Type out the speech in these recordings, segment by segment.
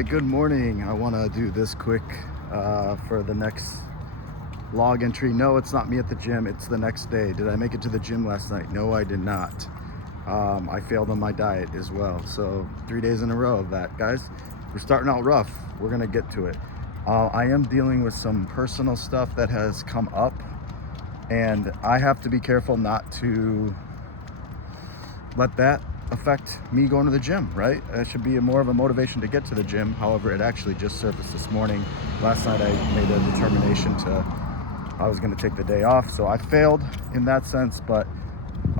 right, good morning. I want to do this quick for the next log entry. No, it's not me at the gym, it's the next day. Did I make it to the gym last night? No, I did not. I failed on my diet as well. So 3 days in a row of that. Guys, we're starting out rough. We're gonna get to it. I am dealing with some personal stuff that has come up, and I have to be careful not to let that affect me going to the gym, right? It should be more of a motivation to get to the gym. However, it actually just surfaced this morning. Last night I made a determination I was going to take the day off, so I failed in that sense, but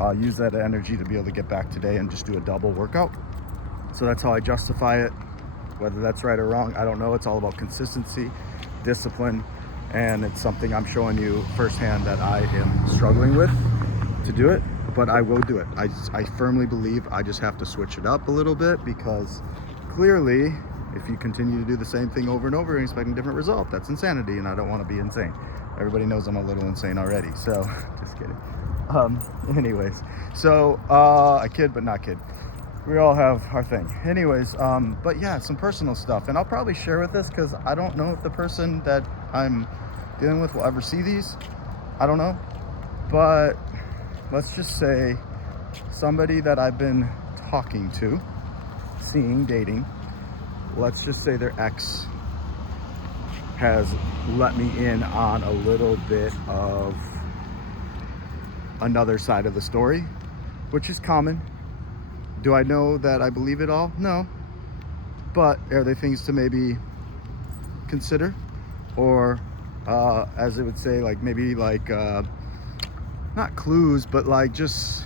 I'll use that energy to be able to get back today and just do a double workout. So that's how I justify it. Whether that's right or wrong, I don't know. It's all about consistency, discipline, and it's something I'm showing you firsthand that I am struggling with to do it, but I will do it. I firmly believe I just have to switch it up a little bit, because clearly if you continue to do the same thing over and over and expecting a different result, that's insanity, and I don't want to be insane. Everybody knows I'm a little insane already, so just kidding. Anyways, so I kid but not kid. We all have our thing. Anyways, but yeah, some personal stuff, and I'll probably share with this because I don't know if the person that I'm dealing with will ever see these. I don't know, but let's just say somebody that I've been talking to, seeing, dating, let's just say their ex has let me in on a little bit of another side of the story, which is common. Do I know that I believe it all? No. But are there things to maybe consider? Or as it would say, like maybe like not clues, but like just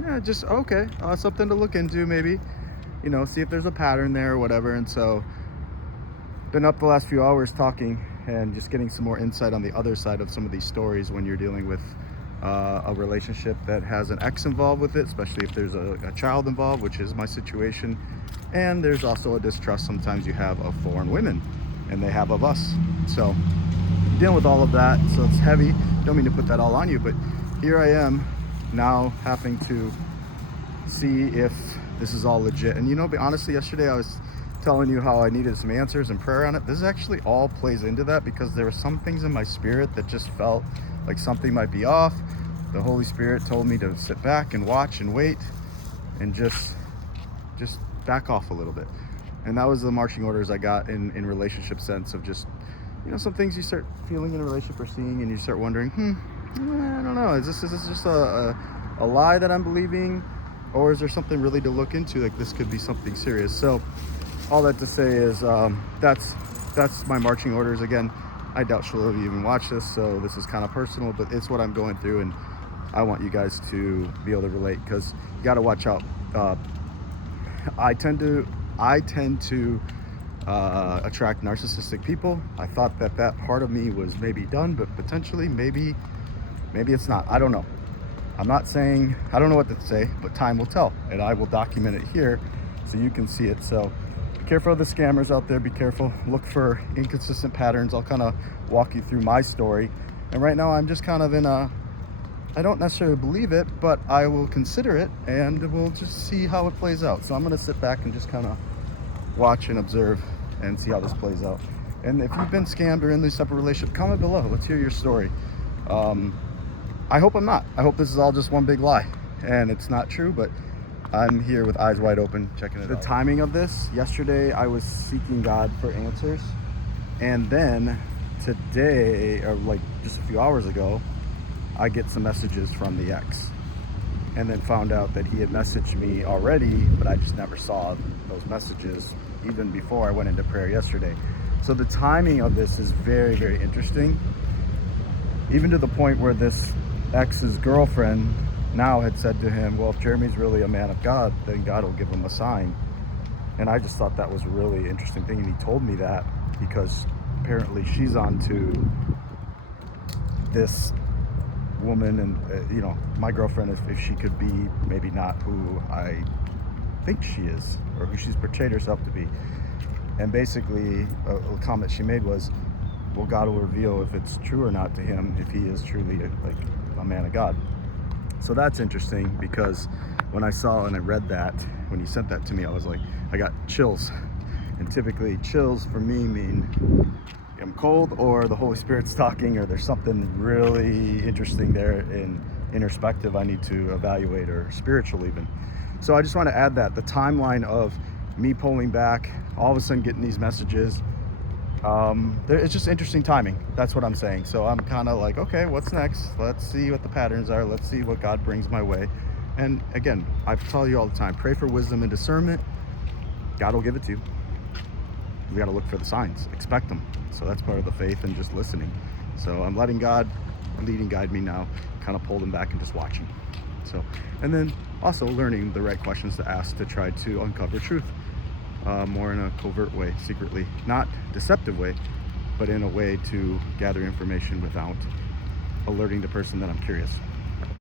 okay, something to look into, maybe, see if there's a pattern there or whatever. And so been up the last few hours talking and just getting some more insight on the other side of some of these stories when you're dealing with a relationship that has an ex involved with it, especially if there's a child involved, which is my situation. And there's also a distrust sometimes you have of foreign women, and they have of us. So dealing with all of that, so it's heavy. Don't mean to put that all on you, but here I am now having to see if this is all legit. And honestly, yesterday I was telling you how I needed some answers and prayer on it. This actually all plays into that, because there were some things in my spirit that just felt like something might be off. The Holy Spirit told me to sit back and watch and wait and just back off a little bit. And that was the marching orders I got in relationship sense of just, some things you start feeling in a relationship or seeing, and you start wondering, I don't know, is this just a lie that I'm believing, or is there something really to look into? Like, this could be something serious. So all that to say is that's my marching orders. Again, I doubt she'll even watch this, so this is kind of personal, but it's what I'm going through, and I want you guys to be able to relate, because you got to watch out. I tend to attract narcissistic people. I thought that part of me was maybe done, but potentially maybe it's not. I don't know. I'm not saying, I don't know what to say, but time will tell, and I will document it here so you can see it. So be careful of the scammers out there. Be careful. Look for inconsistent patterns. I'll kind of walk you through my story. And right now I'm just kind of in I don't necessarily believe it, but I will consider it, and we'll just see how it plays out. So I'm going to sit back and just kind of watch and observe and see how this plays out. And if you've been scammed or in this type of relationship, comment below. Let's hear your story. I hope I'm not. I hope this is all just one big lie and it's not true, but I'm here with eyes wide open checking it out. The timing of this, yesterday I was seeking God for answers, and then today, or like just a few hours ago, I get some messages from the ex, and then found out that he had messaged me already, but I just never saw those messages even before I went into prayer yesterday. So the timing of this is very, very interesting, even to the point where this ex's girlfriend now had said to him, well, if Jeremy's really a man of God, then God will give him a sign. And I just thought that was a really interesting thing, and he told me that because apparently she's on to this woman, and my girlfriend, if she could be maybe not who I think she is, or who she's portrayed herself to be. And basically a comment she made was, well, God will reveal if it's true or not to him, if he is truly a man of God. So that's interesting, because when I saw and I read that, when he sent that to me, I was like, I got chills And typically chills for me mean I'm cold, or the Holy Spirit's talking, or there's something really interesting there in introspective I need to evaluate, or spiritual even. So I just want to add that the timeline of me pulling back, all of a sudden getting these messages, it's just interesting timing. That's what I'm saying. So I'm kind of like, okay, what's next? Let's see what the patterns are. Let's see what God brings my way. And again, I tell you all the time, pray for wisdom and discernment. God will give it to you. We got to look for the signs, expect them. So that's part of the faith and just listening. So I'm letting God lead and guide me now, kind of pull them back and just watching. So, and then also learning the right questions to ask to try to uncover truth, more in a covert way, secretly, not deceptive way, but in a way to gather information without alerting the person that I'm curious.